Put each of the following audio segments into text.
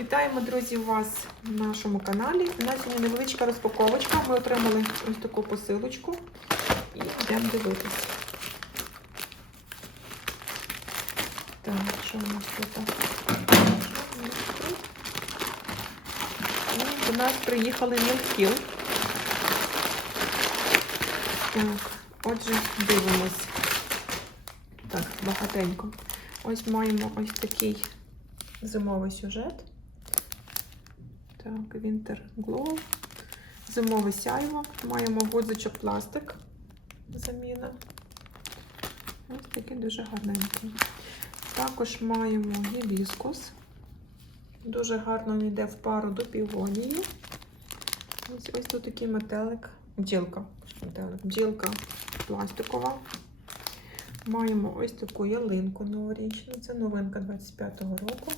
Вітаємо, друзі, вас на нашому каналі. У нас сьогодні невеличка розпаковочка. Ми отримали ось таку посилочку і йдемо дивитися. Так, що у нас тут? І до нас приїхали Мілкіл. Так, отже, дивимось. Так, багатенько. Ось маємо ось такий зимовий сюжет. Так, Winter Glow. Зимове сяйво. Маємо гудзичок пластик. Заміна. Ось такий дуже гарненький. Також маємо гібіскус. Дуже гарно він йде в пару до півонії. Ось, ось тут такий метелик. Бджілка. Метелик. Бджілка пластикова. Маємо ось таку ялинку новорічну. Це новинка 25-го року.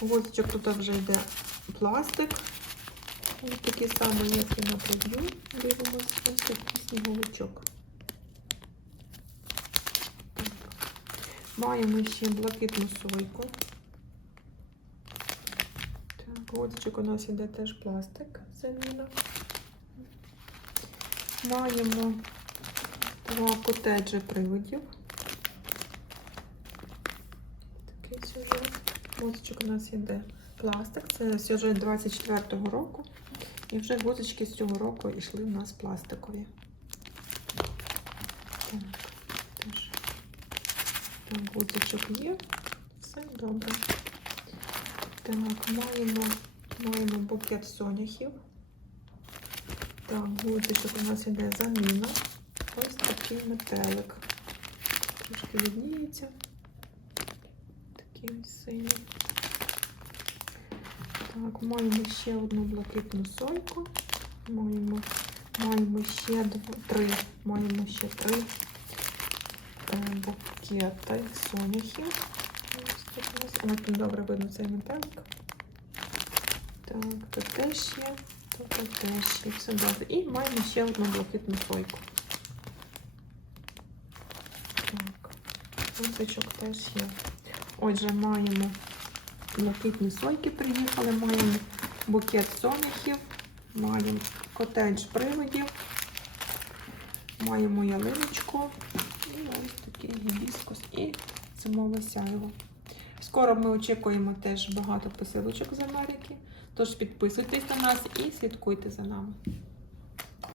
Гвоздичок тут вже йде пластик. Ось такий самий, як і на прев'ю. Дивимося ось такий сніговичок. Маємо ще блакитну сойку. Так, гвоздичок у нас йде теж пластик заміна. Маємо Два котеджі приводів. Такий сюжет. Гузочок у нас йде пластик. Це сюжет 24-го року. І вже гузочки з цього року йшли у нас пластикові. Так, теж там гузочок є. Все добре. Так, маємо, маємо букет соняхів. Так, гузочок у нас йде заміна. Ось такий метелик. Трошки відніється. Такий синій. Так, маємо ще одну блакитну сойку. Маємо, маємо ще два, три. Маємо ще три е, букети соняхів. Ось тут добре видно цей метелик. Так, тут теж є, тут теж є. Все добре. І маємо ще одну блакитну сойку. Так, гудзичок теж є. Отже, маємо блакитні сойки приїхали, маємо букет соняхів, маємо котедж приводів, маємо ялиночку і ось такий гібіскус і зимове сяйво. Скоро ми очікуємо теж багато посилочок з Америки. Тож підписуйтесь на нас і слідкуйте за нами.